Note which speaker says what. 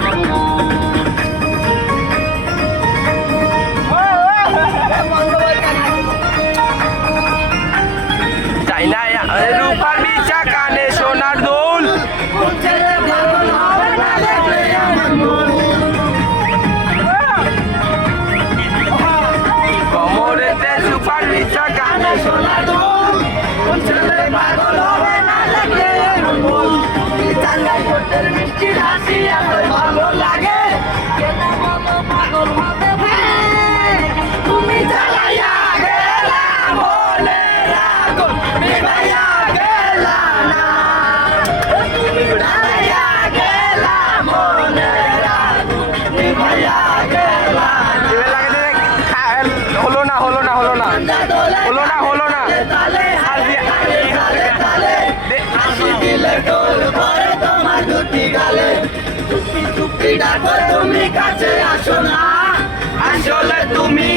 Speaker 1: Thank you. তোদের মিষ্টি না। তুমি না। হলো না হলো না হলো না। দুটি গালে। টুপি টুপি ডাকো তুমি কাছে আসো না। আসলে তুমি